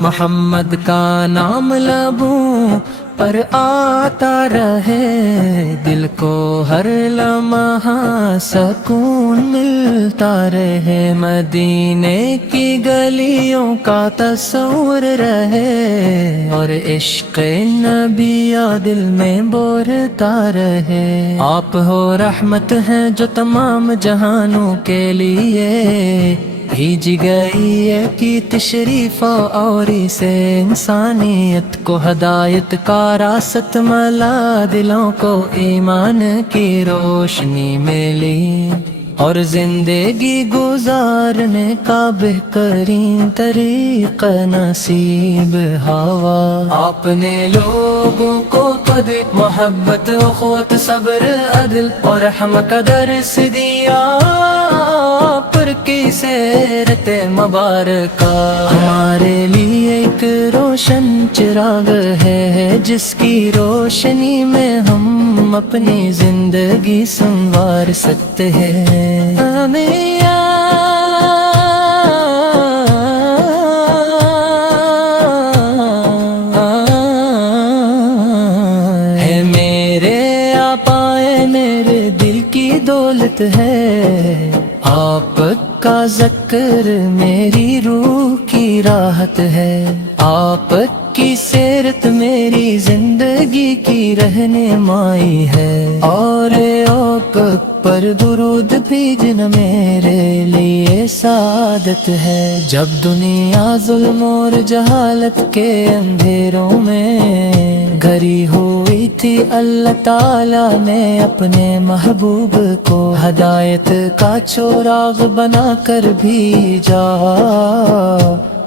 محمد کا نام لبوں پر آتا رہے، دل کو ہر لمحہ سکون ملتا رہے، مدینے کی گلیوں کا تصور رہے، اور عشق نبی دل میں بورتا رہے۔ آپ ہو رحمت ہیں جو تمام جہانوں کے لیے، بھیج گئی ہے کی تشریف اور سے انسانیت کو ہدایت کا راست ملا، دلوں کو ایمان کی روشنی ملی، اور زندگی گزارنے کا بہترین طریقہ نصیب ہوا۔ آپ نے لوگوں کو قدر، محبت، اخوت، صبر، عدل اور رحم کا درس دیا، پر کی سیرت مبارکہ ہمارے لیے ایک روشن چراغ ہے، جس کی روشنی میں ہم اپنی زندگی سنوار سکتے ہیں۔ آمین۔ ہے میرے آپائے میرے دل کی دولت ہے، آپ کا ذکر میری روح کی راحت ہے، آپ کی سیرت میری زندگی کی رہنمائی ہے، اور آپ پر درود بھیجنا میرے لیے سعادت ہے۔ جب دنیا ظلم اور جہالت کے اندھیروں میں گھری ہوئی تھی، اللہ تعالیٰ نے اپنے محبوب کو ہدایت کا چراغ بنا کر بھیجا۔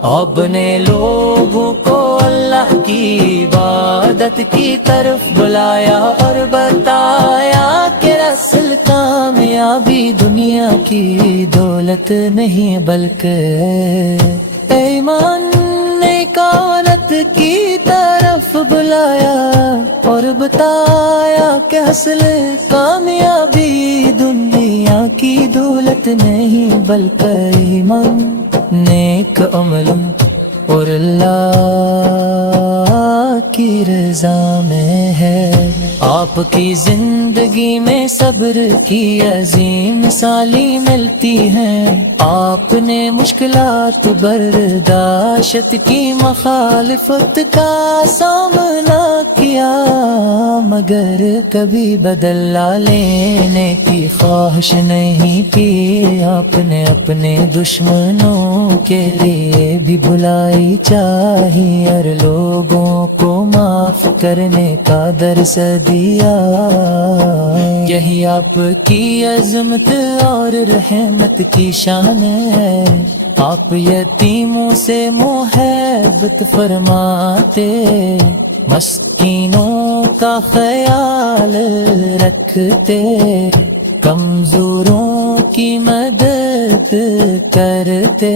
اب نے لوگوں کو اللہ کی عبادت کی طرف بلایا، اور بتایا کہ اصل کامیابی دنیا کی دولت نہیں بلکہ ایمان نے کائنات کی طرف بلایا، اور بتایا کہ اصل کامیابی دنیا کی دولت نہیں بلکہ ایمان، نیک عمل اور اللہ کی رضا میں ہے۔ آپ کی زندگی میں صبر کی عظیم مثالیں ملتی ہیں، آپ نے مشکلات برداشت کی، مخالفت کا سامنا کیا، مگر کبھی بدلہ لینے کی خواہش نہیں کی۔ آپ نے اپنے دشمنوں کے لیے بھی بھلائی چاہی، اور لوگوں کو معاف کرنے کا درس دیا۔ یہی آپ کی عظمت اور رحمت کی شان ہے، آپ یتیموں سے محبت فرماتے، مسکینوں کا خیال رکھتے، کمزوروں کی مدد کرتے،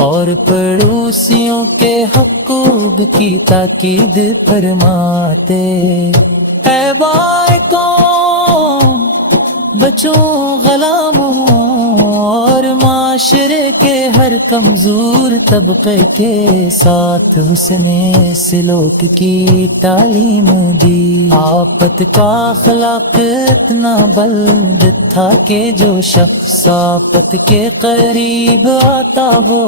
اور پڑوسیوں کے حقوق کی تاکید فرماتے۔ اے بائے قوم، بچوں، غلاموں اور معاشرے کے ہر کمزور طبقے کے ساتھ حسن سلوک کی تعلیم دی۔ آپت کا اخلاق اتنا بلند تھا کہ جو شخص آپت کے قریب آتا وہ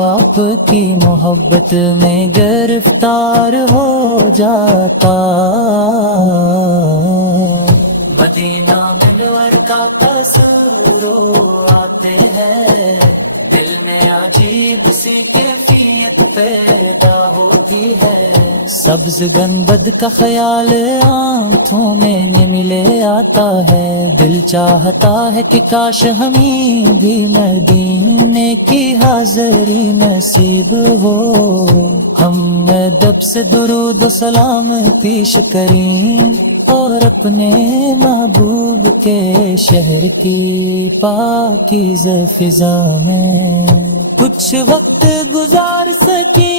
آپ کی محبت میں گرفتار ہو جاتا۔ مدینہ منور کا تصور آتے ہیں، دل میں عجیب سی کیفیت پیدا ہوتی ہے، سبز گنبد کا خیال آنکھوں میں نملے آتا ہے، دل چاہتا ہے کہ کاش ہمیں بھی مدینے کی حاضری نصیب ہو، ہم ادب سے درود و سلام پیش کریں اور اپنے محبوب کے شہر کی پاکیزہ فضا میں کچھ وقت گزار سکی،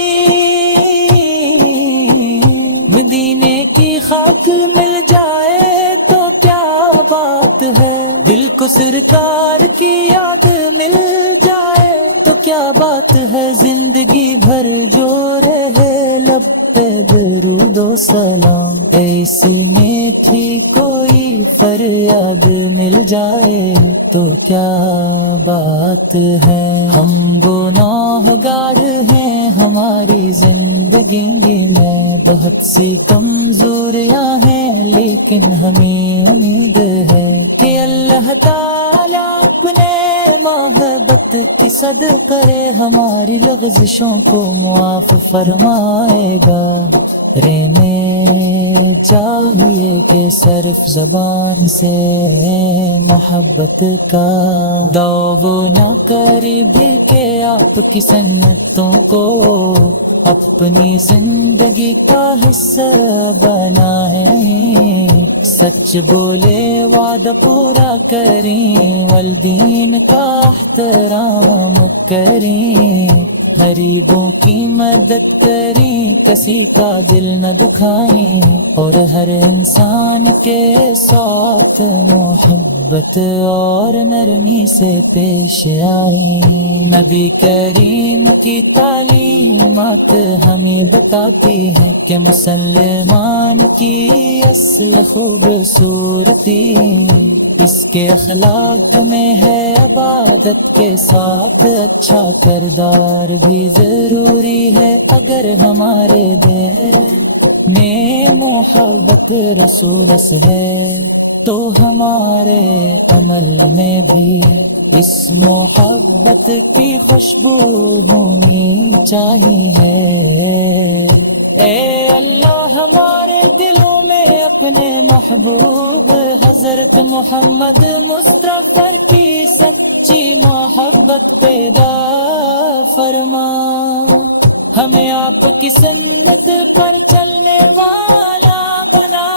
مدینے کی خاک مل جائے تو کیا بات ہے، دل کو سرکار کی یاد مل جائے تو کیا بات ہے، زندگی بھر جو رہے لب پہ درود و سلام، ایسی میں تھی کوئی فریاد مل جائے تو کیا بات ہے، ہم گناہگار ہیں ہماری زندگی میں بہت سی کمزوریاں ہیں، لیکن ہمیں امید ہے کہ اللہ تعالیٰ اپنے محبت کی صدقے ہماری لغزشوں کو معاف فرمائے گا، رہنے چاہیے کہ صرف زبان سے محبت کا دعو نہ کری بھی کہ آپ کی سنتوں کو اپنی زندگی کا حصہ بنائیں، سچ بولے وعدہ پورا کریں، والدین کا احترام کریں، غریبوں کی مدد کریں، کسی کا دل نہ دکھائیں، اور ہر انسان کے ساتھ محبت اور نرمی سے پیش آئیں، نبی کریم کی تعلیمات ہمیں بتاتی ہے کہ مسلمان کی اصل خوبصورتی اس کے اخلاق میں ہے، عبادت کے ساتھ اچھا کردار بھی ضروری ہے، اگر ہمارے دل میں محبت رسول ہے تو ہمارے عمل میں بھی اس محبت کی خوشبو ہونی چاہیے، اے اللہ ہمارے دلوں میں اپنے محبوب حضرت محمد مصطفی کی سچی محبت پیدا فرما، ہمیں آپ کی سنت پر چلنے والا بنا،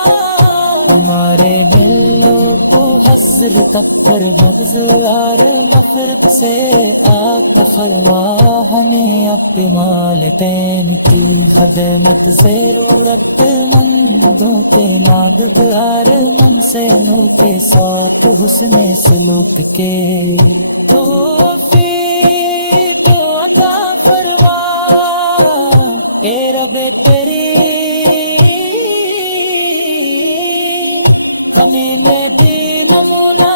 ہمارے دلوں کو حضرت پر بغض نفرت سے آتا فرما، ہمیں اپنے والدین کی خدمت ضرورت مندوں کے مددگار منصنوں کے ساتھ حسن سلوک کے توفیق عطا فرما، اے رب تیری ہمیں نے دی نمونہ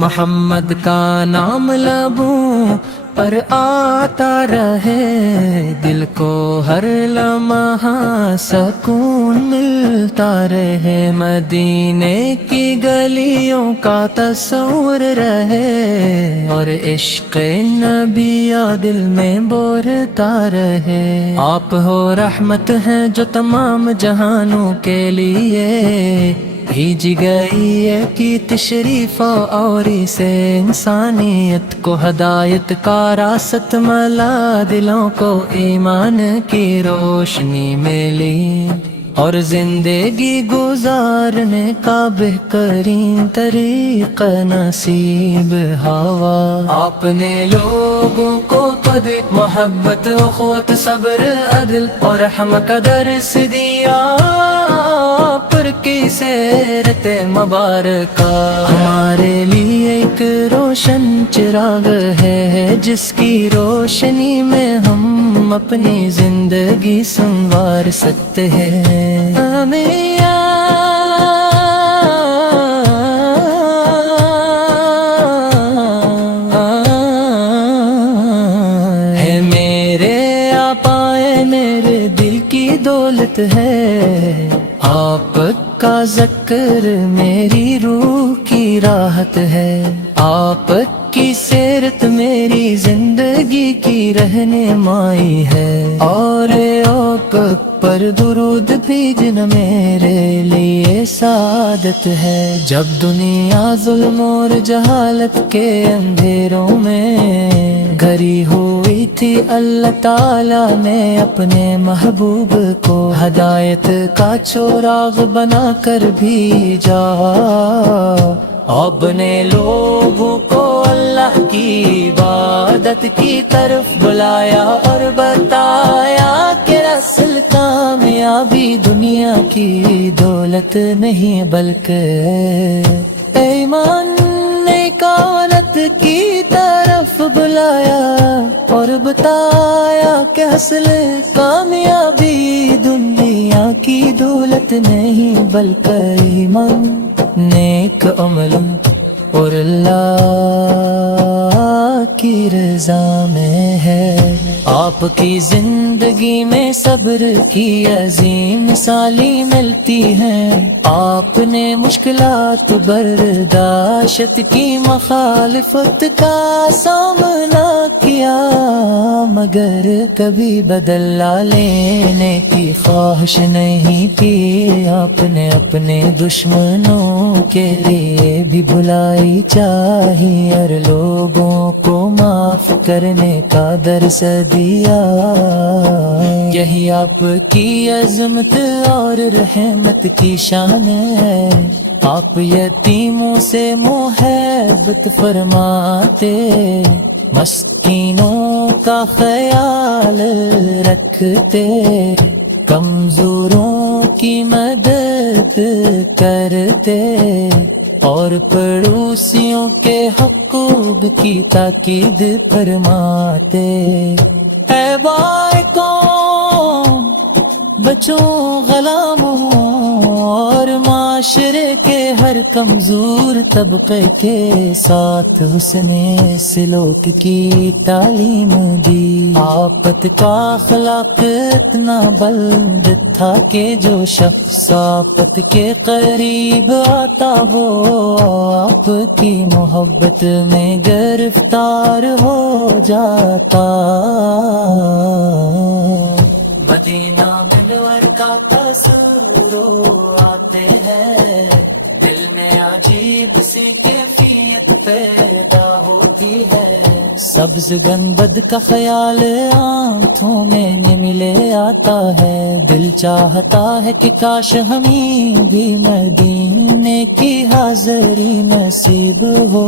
محمد کا نام لبوں پر آتا رہے، دل کو ہر لمحہ سکون ملتا رہے، مدینے کی گلیوں کا تصور رہے، اور عشق نبی دل میں بورتا رہے، آپ ہو رحمت ہیں جو تمام جہانوں کے لیے بھیجی گئی ہے کی تشریف اوری سے، انسانیت کو ہدایت کا راست ملا، دلوں کو ایمان کی روشنی ملی، اور زندگی گزارنے کا بہترین طریقہ نصیب ہوا، آپ نے لوگوں کو قدر محبت اخوت صبر عدل اور رحم کا درس دیا، پر کی سیرت مبارکہ ہمارے لیے ایک روشن چراغ ہے، جس کی روشنی میں ہم اپنی زندگی سنوار سکتے ہیں، ہمیں ہے میرے آپائے میرے دل کی دولت ہے، آپ کا ذکر میری روح کی راحت ہے، آپ کی سیرت میری زندگی کی رہنمائی ہے، اور آپ پر درود بھیجنا میرے لیے سعادت ہے۔ جب دنیا ظلم اور جہالت کے اندھیروں میں گھری ہوئی تھی، اللہ تعالیٰ نے اپنے محبوب کو ہدایت کا چراغ بنا کر بھیجا، اپنے لوگوں کو اللہ کی عبادت کی طرف بلایا اور بتایا کہ اصل کامیابی دنیا کی دولت نہیں بلکہ ایمان نیکانت کی طرف بلایا اور بتایا کہ اصل کامیابی دنیا کی دولت نہیں بلکہ ایمان نیک عمل اور اللہ کی رضا میں ہے۔ آپ کی زندگی میں صبر کی عظیم مثالیں ملتی ہیں، آپ نے مشکلات برداشت کی، مخالفت کا سامنا کیا، مگر کبھی بدلہ لینے کی خواہش نہیں کی، آپ نے اپنے دشمنوں کے لیے بھی بھلائی چاہی اور لوگوں کو معاف کرنے کا درس دیا۔ یہی آپ کی عظمت اور رحمت کی شان ہے، آپ یتیموں سے محبت فرماتے، مسکینوں کا خیال رکھتے، کمزوروں کی مدد کرتے اور پڑوسیوں کے حقوق کی تاکید فرماتے۔ اے بائے قوم، بچوں غلاموں اور معاشرے کے ہر کمزور طبقے کے ساتھ حسن سلوک کی تعلیم دی۔ آپت کا اخلاق اتنا بلند تھا کہ جو شخص آپت کے قریب آتا وہ آپ کی محبت میں گرفتار ہو جاتا۔ مدینہ منور کا تصور آتے ہیں، دل میں عجیب سی کیفیت پیدا ہوتی ہے، سبز گنبد کا خیال آنکھوں میں نملے آتا ہے، دل چاہتا ہے کہ کاش ہمیں بھی مدینے کی حاضری نصیب ہو،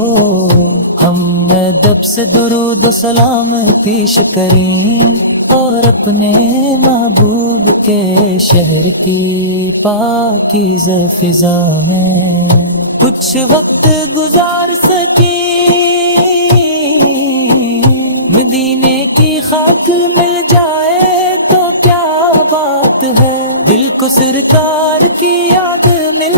ہم ادب سے درود و سلام پیش کریں اور اپنے محبوب کے شہر کی پاکیزہ فضا میں کچھ وقت گزار سکیں، مدینے کی خاک مل جائے تو کیا بات ہے، دل کو سرکار کی یاد مل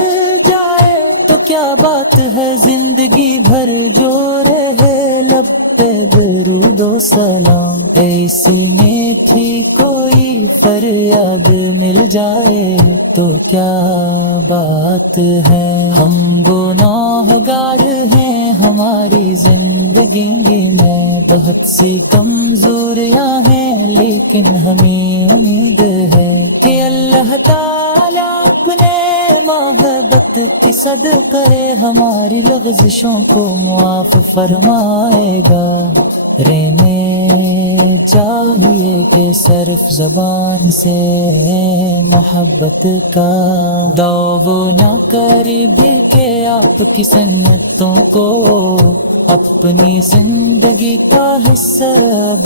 جائے تو کیا بات ہے، زندگی بھر جو رہے لب پہ درود و سلام، ایسی میں تھی کوئی فریاد مل جائے تو کیا بات ہے، ہم گناہگار ہیں، ہماری زندگی میں بہت سی کمزوریاں ہیں، لیکن ہمیں امید ہے کہ اللہ تعالیٰ اپنے محبت کی صدقے ہماری لغزشوں کو معاف فرمائے گا۔ رہنے چاہیے کہ صرف زبان سے محبت کا دعو نہ کرے بھی کہ آپ کی سنتوں کو اپنی زندگی کا حصہ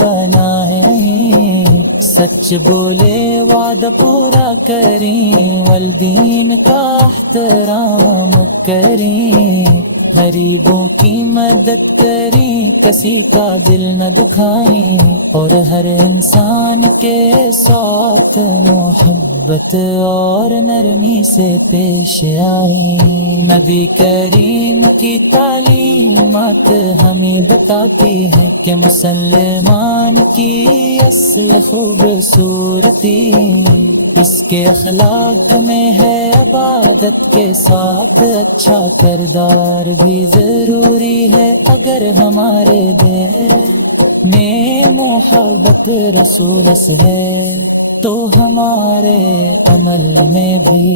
بنائیں، سچ بولے وعدہ پورا کریں، والدین کا احترام کریں، غریبوں کی مدد کریں، کسی کا دل نہ دکھائیں، اور ہر انسان کے ساتھ محبت اور نرمی سے پیش آئیں۔ نبی کریم کی تعلیمات ہمیں بتاتی ہیں کہ مسلمان کی اصل خوبصورتی اس کے اخلاق میں ہے عبادت کے ساتھ اچھا کردار بھی ضروری ہے، اگر ہمارے دل میں محبت رسول ہے تو ہمارے عمل میں بھی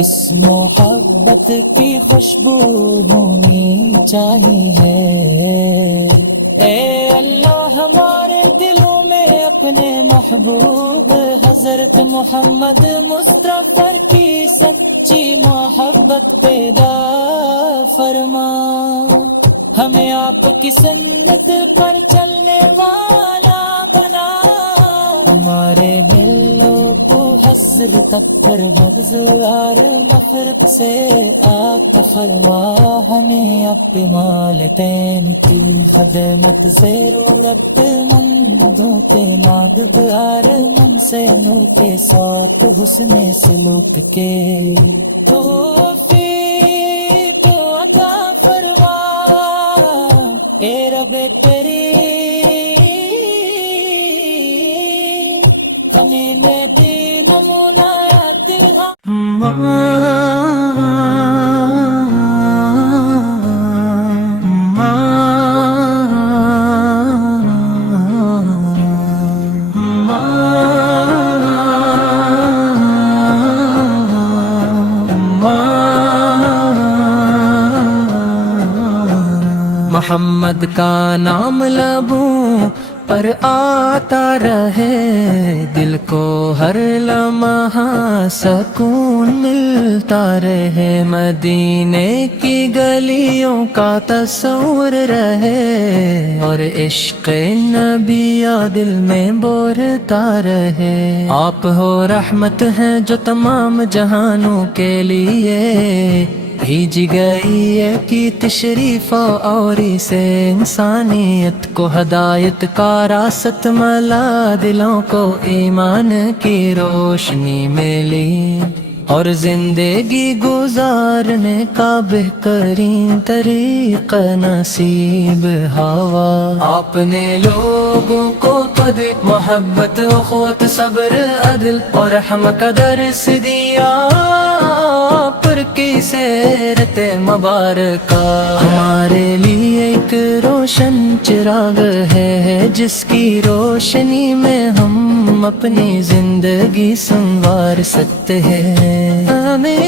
اس محبت کی خوشبو ہونی چاہیے۔ اے اللہ ہمارے دلوں میں اپنے محبوب حضرت محمد مصطفی کی سچی محبت پیدا فرما، ہمیں آپ کی سنت پر چلنے والا بنا، ہمارے دل و حضرت پر بغض اور نفرت سے آقا فرما، ہمیں اپنے مالتین کی خدمت سے ضرورت مندوں کے مادب اور من سے نور کے ساتھ حسن سلوک کے توفیق عطا فرما، اے رب تیری ہمیں نے دی نمونہ محمد کا نام لبوں پر آتا رہے، دل کو ہر لمحہ سکون ملتا رہے، مدینے کی گلیوں کا تصور رہے، اور عشق نبی دل میں بورتا رہے۔ آپ ہو رحمت ہیں جو تمام جہانوں کے لیے، بھیجی گئی ہے کی تشریف اور سے انسانیت کو ہدایت کا راست ملا، دلوں کو ایمان کی روشنی ملی، اور زندگی گزارنے کا بہترین طریقہ نصیب ہوا۔ آپ نے لوگوں کو قد محبت اخوت صبر عدل اور رحم کا درس دیا، پر کی سیرت مبارکہ ہمارے لیے ایک روشن چراغ ہے، جس کی روشنی میں ہم اپنی زندگی سنوار سکتے ہیں۔ آمین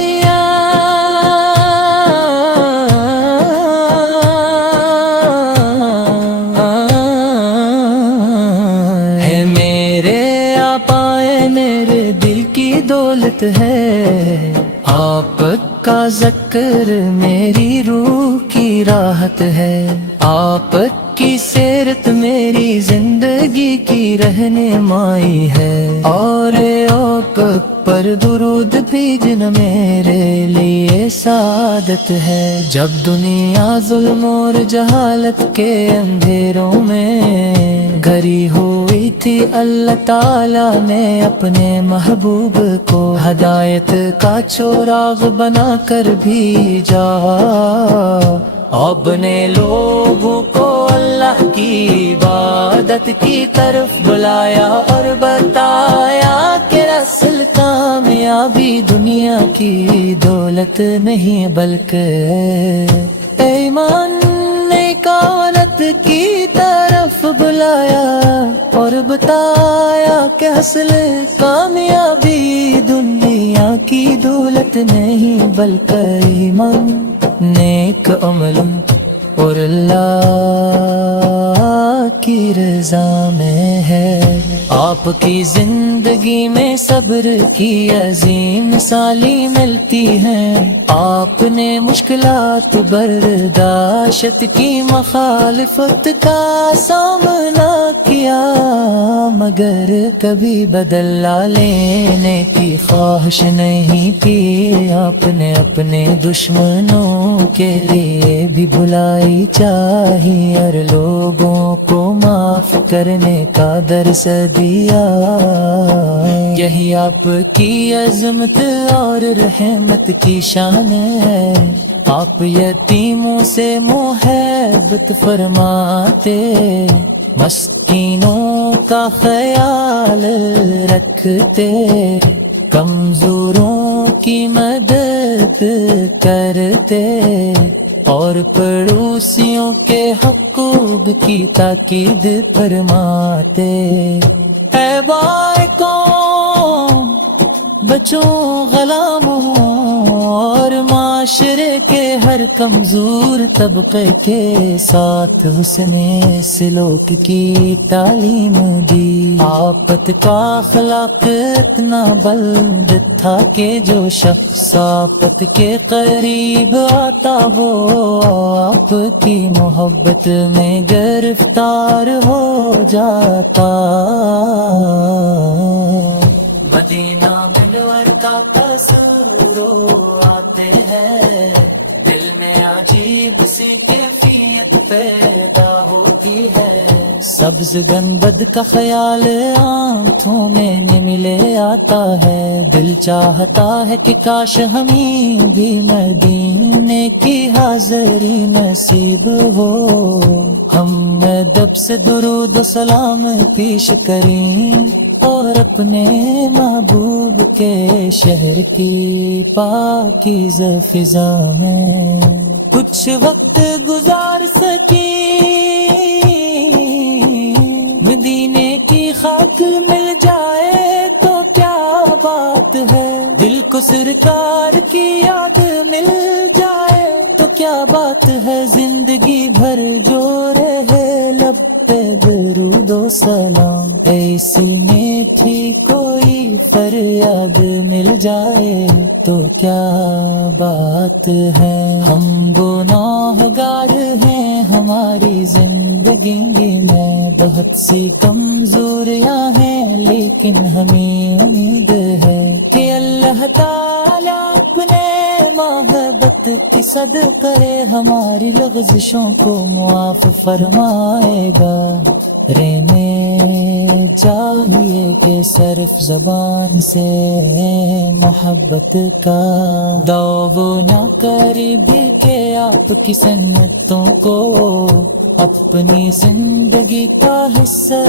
ہے میرے آپائے میرے دل کی دولت ہے، آپ کا ذکر میری روح کی راحت ہے، آپ کی سیرت میری زندگی کی رہنمائی ہے، اور آپ پر درود بھیجنا میرے لیے سعادت ہے۔ جب دنیا ظلم اور جہالت کے اندھیروں میں گھری ہوئی تھی، اللہ تعالیٰ نے اپنے محبوب کو ہدایت کا چراغ بنا کر بھیجا، اب نے لوگوں کو اللہ کی عبادت کی طرف بلایا، اور بتایا کہ اصل کامیابی دنیا کی دولت نہیں بلکہ ایمان نیکانت کی طرف بلایا، اور بتایا کہ اصل کامیابی دنیا کی دولت نہیں بلکہ ایمان نیک عمل اور اللہ کی رضا میں ہے۔ آپ کی زندگی میں صبر کی عظیم مثالیں ملتی ہیں، آپ نے مشکلات برداشت کی، مخالفت کا سامنا کیا، مگر کبھی بدلہ لینے کی خواہش نہیں کی، آپ نے اپنے دشمنوں کے لیے بھی بھلائی چاہی، اور لوگوں کو معاف کرنے کا درس دیا، یہی آپ کی عظمت اور رحمت کی شان ہے۔ آپ یتیموں سے محبت فرماتے، مسکینوں کا خیال رکھتے، کمزوروں کی مدد کرتے اور پڑوسیوں کے حقوق کی تاکید فرماتے۔ اے بائے قوم، بچوں غلاموں اور معاشرے کے ہر کمزور طبقے کے ساتھ حسن سلوک کی تعلیم دی۔ آپت کا اخلاق اتنا بلند تھا کہ جو شخص آپت کے قریب آتا وہ آپ کی محبت میں گرفتار ہو جاتا۔ مدینہ منور کا تصور آتے ہیں، دل میں عجیب سی کیفیت پیدا ہوتی ہے۔ سبز گنبد کا خیال آنکھوں میں ملے آتا ہے، دل چاہتا ہے کہ کاش ہمیں بھی مدینے کی حاضری نصیب ہو۔ ہم ادب سے درود و سلام پیش کریں اور اپنے محبوب کے شہر کی پاکیزہ فضا میں کچھ وقت گزار سکیں۔ مدینے کی خاک مل جائے تو کیا بات ہے، دل کو سرکار کی یاد مل جائے تو کیا بات ہے، زندگی بھر جو رہے لب پہ درود و سلام۔ ایسی میٹھی کوئی فریاد مل جائے تو کیا بات ہے۔ ہم گناہگار ہیں، ہماری زندگی میں بہت سی کمزوریاں ہیں، لیکن ہمیں امید ہے کہ اللہ تعالیٰ اپنے محبت کی صدقے ہماری لغزشوں کو معاف فرمائے گا۔ رہنے چاہیے کہ صرف زبان سے محبت کا دعو نہ کرے بھی کہ آپ کی سنتوں کو اپنی زندگی کا حصہ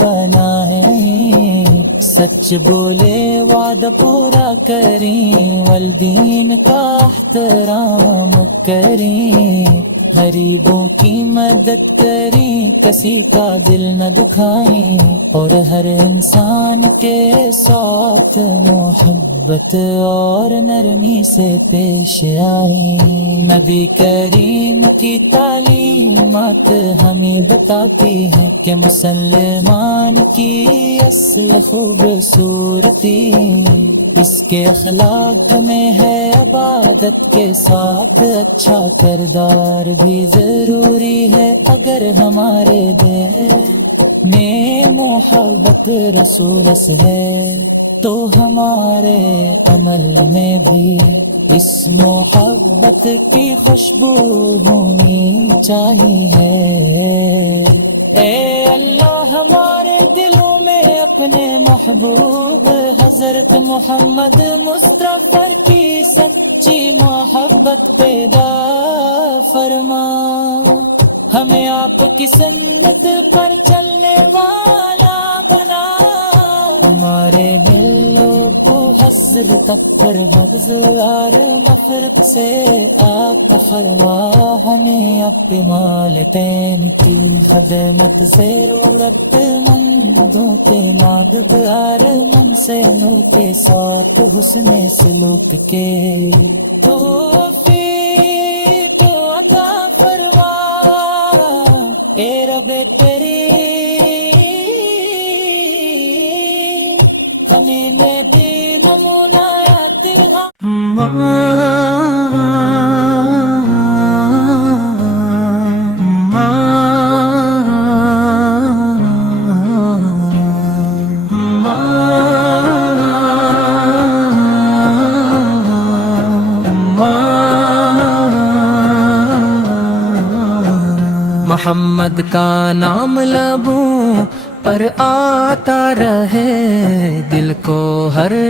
بنائیں۔ سچ بولے وعدہ پورا کریں، والدین کا احترام کریں، غریبوں کی مدد کریں، کسی کا دل نہ دکھائیں، اور ہر انسان کے ساتھ محبت اور نرمی سے پیش آئیں۔ نبی کریم کی تعلیمات ہمیں بتاتی ہیں کہ مسلمان کی اصل خوبصورتی اس کے اخلاق میں ہے، عبادت کے ساتھ اچھا کردار بھی ضروری ہے۔ اگر ہمارے دل میں محبت رسول سے ہے تو ہمارے عمل میں بھی اس محبت کی خوشبو ہونی چاہیے۔ اے اللہ ہمارے دلوں میں اپنے محبوب حضرت محمد مصطفی کی سچی محبت پیدا فرما، ہمیں آپ کی سنت پر چلنے والا بنا، ہمارے دلوں کو حضرت پر بغضار نفرت سے آقا فرما، ہمیں اپنے والدین کی خدمت سے ضرورت مندوں کے مددگار من سے نور کے ساتھ حسن سلوک کے توفیق عطا فرما۔ اے رب تیری ہمیں دے نمونہ تیرا۔ محمد کا نام لبوں پر آتا رہے، دل کو ہر